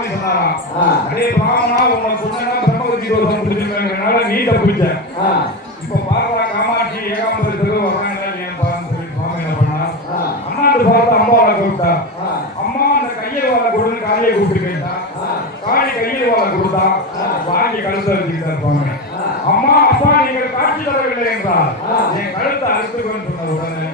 சுவாமி சொன்னாராம், அதே பிராமணா உன்னை சொன்னா பிரம்மகத்தி தோஷம் பிடிச்சிருக்காங்கனால நீ தப்பிச்ச. இப்ப பாரா காமாட்சி ஏகாம்பரத்துக்கு வர்றாங்க ஏன் பாருன்னு சொல்லி சுவாமி என்ன பண்ணா, அண்ணாண்டு பார்த்து அம்மாவை கூப்பிட்டா. அம்மா அந்த கையை வாழை கொடுன்னு காலியை கூப்பிட்டு கேட்டா. காளி கையை வாழை கொடுத்தா, வாங்கி கழுத்தை வச்சுக்கிட்டார் சுவாமி. அம்மா அப்பா நீங்கள் காட்சி தரவில்லை என்றால் என் கழுத்தை அறுத்துக்கொண்டு சொன்ன உடனே